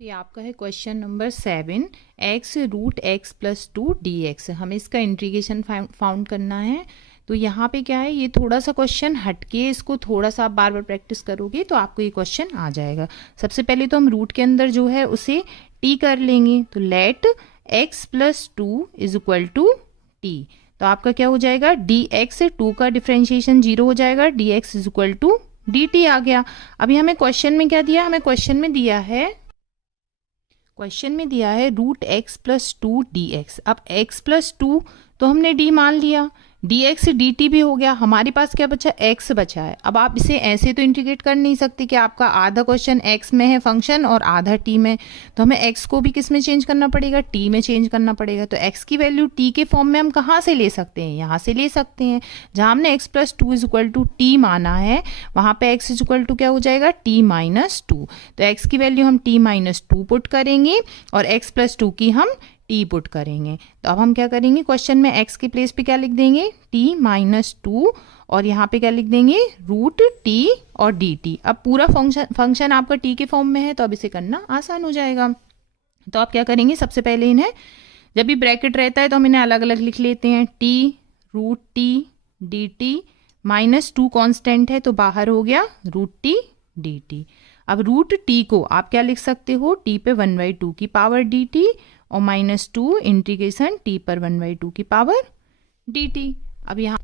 तो ये आपका है question number 7, x root x plus 2 d x. हमें इसका इंटीग्रेशन फाउंड करना है। तो यहाँ पे क्या है, ये थोड़ा सा क्वेश्चन हटके, इसको थोड़ा सा आप बार बार प्रैक्टिस करोगे तो आपको ये क्वेश्चन आ जाएगा। सबसे पहले तो हम रूट के अंदर जो है उसे टी कर लेंगे। तो let x plus 2 is equal to t. तो आपका क्या हो जाएगा, डी एक्स से 2 का डिफ्रेंशिएशन 0 हो जाएगा, D x is equal to D T आ गया। अभी हमें क्वेश्चन में क्या दिया, हमें क्वेश्चन में दिया है root x plus 2 d x. अब एक्स प्लस 2 तो हमने डी मान लिया, डी एक्स डी टी भी हो गया, हमारे पास क्या बचा, एक्स बचा है। अब आप इसे ऐसे तो इंटीग्रेट कर नहीं सकते कि आपका आधा क्वेश्चन एक्स में है फंक्शन और आधा टी में। तो हमें एक्स को भी किस में चेंज करना पड़ेगा, टी में चेंज करना पड़ेगा। तो एक्स की वैल्यू टी के फॉर्म में हम कहाँ से ले सकते हैं, यहाँ से ले सकते हैं। जहाँ हमने x plus 2 is equal to t माना है, वहाँ पे एक्स इज इक्वल टू क्या हो जाएगा, टी माइनस 2। तो एक्स की वैल्यू हम टी माइनस 2 पुट करेंगे और एक्स प्लस 2 की हम टी पुट करेंगे। तो अब हम क्या करेंगे, क्वेश्चन में x के प्लेस पे क्या लिख देंगे, t माइनस 2, और यहाँ पे क्या लिख देंगे, रूट t और dt। अब पूरा फंक्शन आपका t के फॉर्म में है तो अब इसे करना आसान हो जाएगा। तो आप क्या करेंगे, सबसे पहले इन्हें, जब भी ब्रैकेट रहता है तो हम इन्हें अलग अलग लिख लेते हैं। t root t dt minus 2 constant है तो बाहर हो गया रूट t dt। अब रूट t को आप क्या लिख सकते हो, t पे 1/2 की पावर dt और माइनस 2 इंटीग्रेशन t पर 1/2 की पावर dt। अब यहाँ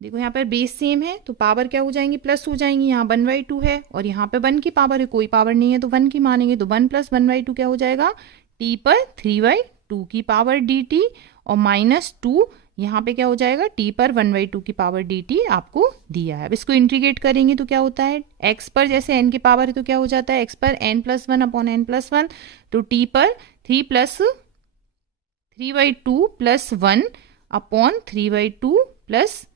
देखो, यहाँ पर बेस सेम है तो पावर क्या हो जाएंगी, प्लस हो जाएंगी। यहाँ 1/2 है और यहाँ पे 1 की पावर है, कोई पावर नहीं है तो 1 की मानेंगे। तो 1 प्लस 1/2 क्या हो जाएगा, t पर 3/2 की पावर dt और माइनस 2 यहाँ पे क्या हो जाएगा, t पर 1/2 की पावर dt आपको दिया है। अब इसको इंटीग्रेट करेंगे तो क्या होता है, x पर जैसे n की पावर है तो क्या हो जाता है, x पर n+1 अपॉन n+1। तो t पर 3 plus 3/2 plus 1 upon 3/2 plus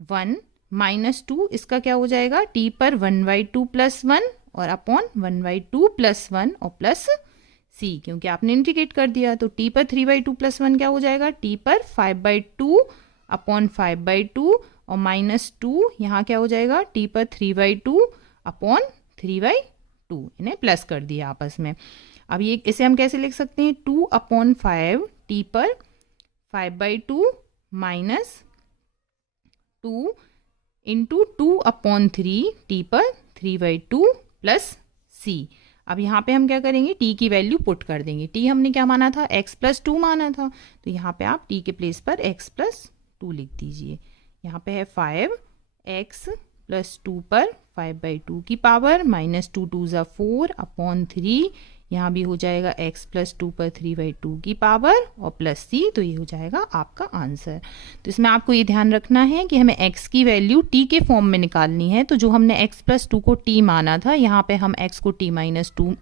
1 minus 2, इसका क्या हो जाएगा, t पर 1/2 प्लस 1 और अपॉन 1/2 प्लस 1 और प्लस c, क्योंकि आपने इंटीग्रेट कर दिया। तो t पर 3/2 प्लस 1 क्या हो जाएगा, t पर 5/2 अपॉन 5/2 और माइनस 2, यहाँ क्या हो जाएगा, t पर 3/2 अपॉन 3/2, इन्हें प्लस कर दिया आपस में। अब ये इसे हम कैसे लिख सकते हैं, 2/5 t पर 5/2 माइनस 2 इंटू 2/3 t पर 3/2 प्लस c। अब यहाँ पे हम क्या करेंगे, t की वैल्यू पुट कर देंगे। t हमने क्या माना था, x प्लस 2 माना था, तो यहाँ पे आप t के प्लेस पर x प्लस 2 लिख दीजिए। यहाँ पे है 5x प्लस 2 पर 5/2 की पावर माइनस 2 2 ज़ा 4 अपॉन 3, यहाँ भी हो जाएगा x प्लस 2 पर 3/2 की पावर और प्लस c। तो ये हो जाएगा आपका आंसर। तो इसमें आपको ये ध्यान रखना है कि हमें x की वैल्यू t के फॉर्म में निकालनी है। तो जो हमने x प्लस 2 को t माना था, यहाँ पे हम x को t माइनस 2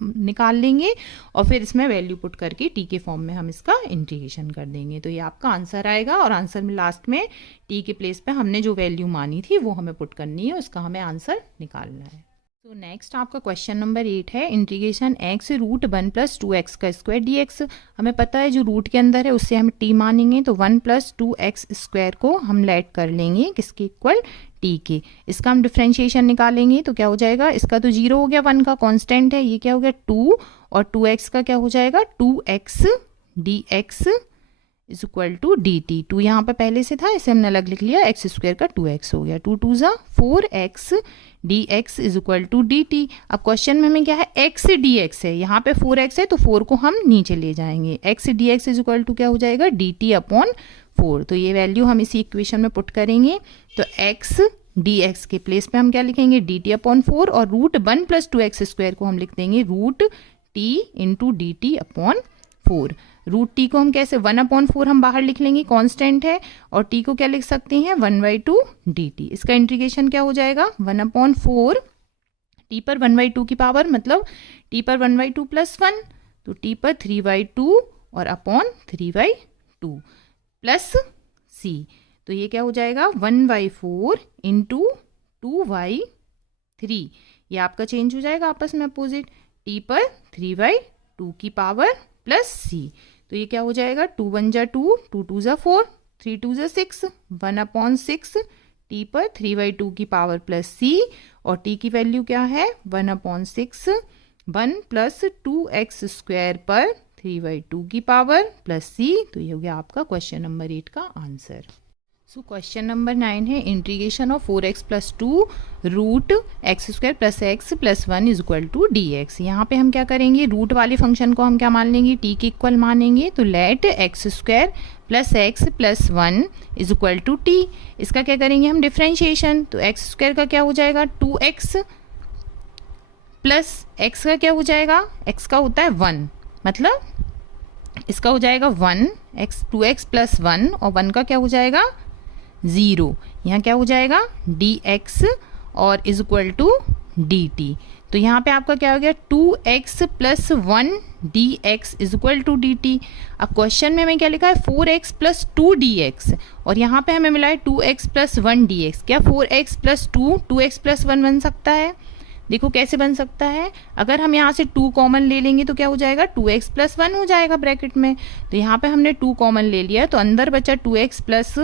निकाल लेंगे और फिर इसमें वैल्यू पुट करके t के फॉर्म में हम इसका इंटीग्रेशन कर देंगे। तो ये आपका आंसर आएगा और आंसर में लास्ट में t के प्लेस पे हमने जो वैल्यू मानी थी वो हमें पुट करनी है, उसका हमें आंसर निकालना है। तो नेक्स्ट आपका क्वेश्चन नंबर 8 है, integration x root 1 plus 2x का स्क्वायर डी एक्स। हमें पता है जो रूट के अंदर है उससे हम t मानेंगे, तो 1 प्लस 2x स्क्वायर को हम लेट कर लेंगे किसके इक्वल, t के। इसका हम डिफ्रेंशिएशन निकालेंगे तो क्या हो जाएगा, इसका तो 0 हो गया, 1 का कांस्टेंट है, ये क्या हो गया 2 और 2x का क्या हो जाएगा 2x dx is equal to D t. 2 यहाँ पर पहले से था, इसे हमने अलग लिख लिया, एक्स स्क्वायर का 2x हो गया, 2 2 ज़ा 4x dx is equal to D t. अब क्वेश्चन में हमें क्या है, x dx है, यहाँ पे 4x है तो 4 को हम नीचे ले जाएंगे, x dx is equal to क्या हो जाएगा, dt अपॉन 4। तो ये वैल्यू हम इसी इक्वेशन में पुट करेंगे। तो x dx के प्लेस पे हम क्या लिखेंगे, dt अपॉन 4 और रूट 1 प्लस 2x स्क्वायर को हम लिख देंगे root t into d t upon 4। Root t को हम कैसे, 1/4 हम बाहर लिख लेंगे, कांस्टेंट है, और टी को क्या लिख सकते हैं 1/2 dt। इसका इंटीग्रेशन क्या हो जाएगा, 1/4 टी पर 1/2 की पावर मतलब टी पर 1/2 प्लस 1, तो टी पर 3/2 और अपॉन 3/2 प्लस c। तो ये क्या हो जाएगा 1/4 इंटू 2/3, ये आपका चेंज हो जाएगा आपस में अपोजिट, टी पर 3/2 की पावर प्लस c। तो ये क्या हो जाएगा, 2 1 ज़ा 2, 2 2 ज़ा 4, 3 2 ज़ा 6, 1/6 टी पर 3/2 की पावर प्लस c, और t की वैल्यू क्या है 1/6 1 प्लस 2x स्क्वायर पर 3/2 की पावर प्लस c। तो ये हो गया आपका क्वेश्चन नंबर 8 का आंसर। सो क्वेश्चन नंबर 9 है integration of 4x plus 2 root x square plus x plus 1 is equal to d x. यहाँ पे हम क्या करेंगे, रूट वाले फंक्शन को हम क्या मान लेंगे, t के इक्वल मानेंगे। तो let x square plus x plus 1 is equal to t. इसका क्या करेंगे हम, डिफ्रेंशिएशन। तो एक्स स्क्वायर का क्या हो जाएगा 2x प्लस एक्स का क्या हो जाएगा, x का होता है 1, मतलब इसका हो जाएगा 1 x 2x प्लस 1 और 1 का क्या हो जाएगा 0। यहाँ क्या हो जाएगा dx और इज इक्वल टू dt। तो यहाँ पे आपका क्या हो गया 2x plus 1 dx is equal to dt। अब क्वेश्चन में हमें क्या लिखा है 4x प्लस 2 dx और यहाँ पे हमें मिला है 2x प्लस 1 dx। क्या 4x प्लस 2x प्लस 1 बन सकता है? देखो कैसे बन सकता है, अगर हम यहाँ से 2 कॉमन ले लेंगे तो क्या हो जाएगा 2x प्लस 1 हो जाएगा ब्रैकेट में। तो यहाँ पे हमने 2 कॉमन ले लिया तो अंदर बचा 2x plus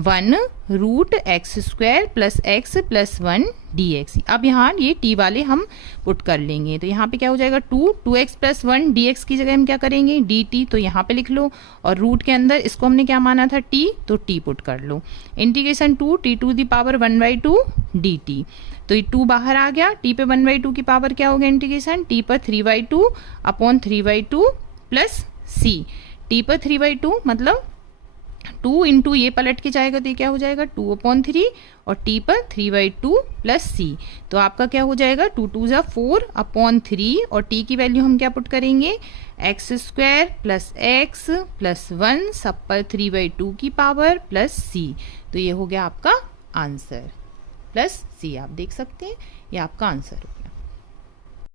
1 root x square plus x plus 1 dx। अब यहाँ ये t वाले हम पुट कर लेंगे तो यहाँ पे क्या हो जाएगा 2x प्लस 1 dx की जगह हम क्या करेंगे dt। तो यहाँ पे लिख लो और रूट के अंदर इसको हमने क्या माना था t, तो t पुट कर लो। Integration 2t to the power 1/2 dt। तो ये 2 बाहर आ गया, t पे 1/2 की पावर क्या हो गया इंटीग्रेशन t पर 3/2 अपॉन 3/2 प्लस c। t पर 3/2 मतलब 2 इंटू ये पलट के जाएगा तो ये क्या हो जाएगा 2/3 और t पर 3/2 प्लस c। तो आपका क्या हो जाएगा 2 2 जा 4 अपॉन 3 और t की वैल्यू हम क्या पुट करेंगे x square plus x plus 1 सब पर 3/2 की पावर प्लस c। तो ये हो गया आपका आंसर प्लस c। आप देख सकते हैं ये आपका आंसर हो गया।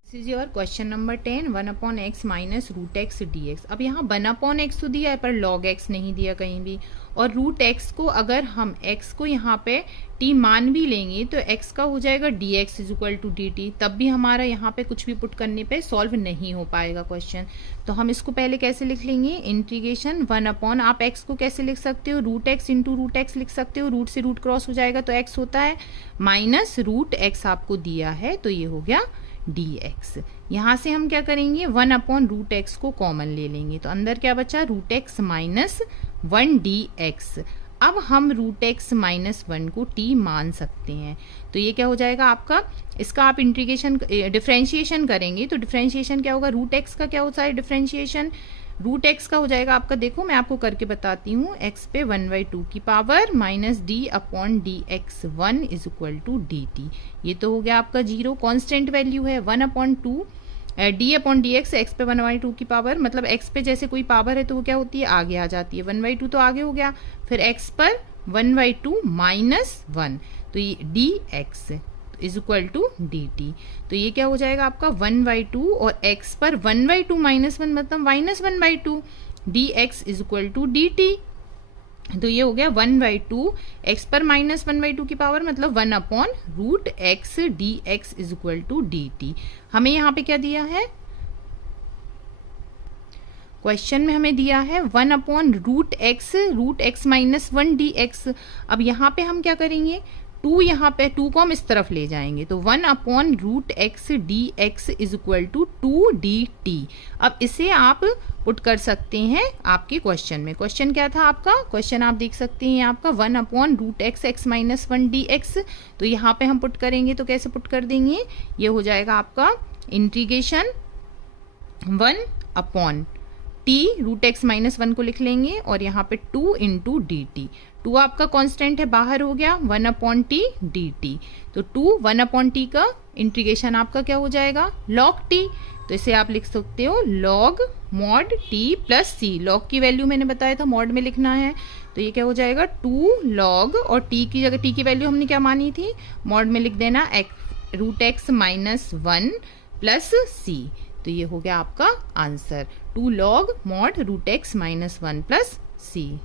This is your question number 10 1/x minus root x dx। अब यहाँ 1/x तो दिया है पर log x नहीं दिया कहीं भी, और रूट x को अगर हम x को यहाँ पे t मान भी लेंगे तो x का हो जाएगा dx is equal to dt। तब भी हमारा यहाँ पे कुछ भी पुट करने पे सॉल्व नहीं हो पाएगा क्वेश्चन। तो हम इसको पहले कैसे लिख लेंगे इंटीग्रेशन 1 आप x को कैसे लिख सकते हो root x into root x लिख सकते हो। रूट से रूट क्रॉस हो जाएगा तो x होता है माइनस रूट x आपको दिया है तो ये हो गया dx। यहाँ से हम क्या करेंगे 1/√x को कॉमन ले लेंगे तो अंदर क्या बचा रूट एक्स माइनस 1 dx। अब हम रूट एक्स माइनस 1 को t मान सकते हैं तो ये क्या हो जाएगा आपका, इसका आप इंटीग्रेशन डिफ्रेंशिएशन करेंगे तो डिफ्रेंशिएशन क्या होगा रूट एक्स का क्या होता है डिफ्रेंशिएशन, रूट एक्स का हो जाएगा आपका, देखो मैं आपको करके बताती हूँ, एक्स पे 1/2 की power minus d upon d x 1 is equal to D t. ये तो हो गया आपका 0, कांस्टेंट वैल्यू है 1/2 D upon d x, x पे 1/2 की पावर, मतलब एक्स पे जैसे कोई पावर है तो वो क्या होती है आगे आ जाती है, 1/2 तो आगे हो गया, फिर एक्स पर 1/2 माइनस 1 तो ये d x is equal to D t. तो ये क्या हो जाएगा आपका 1/2 और x पर 1/2 माइनस 1 मतलब minus 1/2 d x is equal to D t. तो ये हो गया 1/2 x पर माइनस 1/2 की पावर मतलब 1/√x d x is equal to D t. हमें यहाँ पे क्या दिया है क्वेश्चन में, हमें दिया है 1/√x माइनस 1 डी एक्स। अब यहाँ पे हम क्या करेंगे 2 यहाँ पे 2 को हम इस तरफ ले जाएंगे तो 1/√x dx is equal to 2 dt। अब इसे आप पुट कर सकते हैं आपके क्वेश्चन में। क्वेश्चन क्या था आपका, क्वेश्चन आप देख सकते हैं आपका 1/√x माइनस 1 dx। तो यहाँ पे हम पुट करेंगे तो कैसे पुट कर देंगे, ये हो जाएगा आपका integration 1/t root x minus 1 को लिख लेंगे और यहाँ पे 2 इंटू डी टी। 2 आपका कांस्टेंट है बाहर हो गया 1/t dt। तो 1/t का इंटीग्रेशन आपका क्या हो जाएगा log t। तो इसे आप लिख सकते हो log mod t plus c। log की वैल्यू मैंने बताया था mod में लिखना है तो ये क्या हो जाएगा 2 log और t की जगह t की वैल्यू हमने क्या मानी थी mod में लिख देना √x माइनस 1 प्लस c। तो ये हो गया आपका answer 2 log mod √x minus 1 plus c।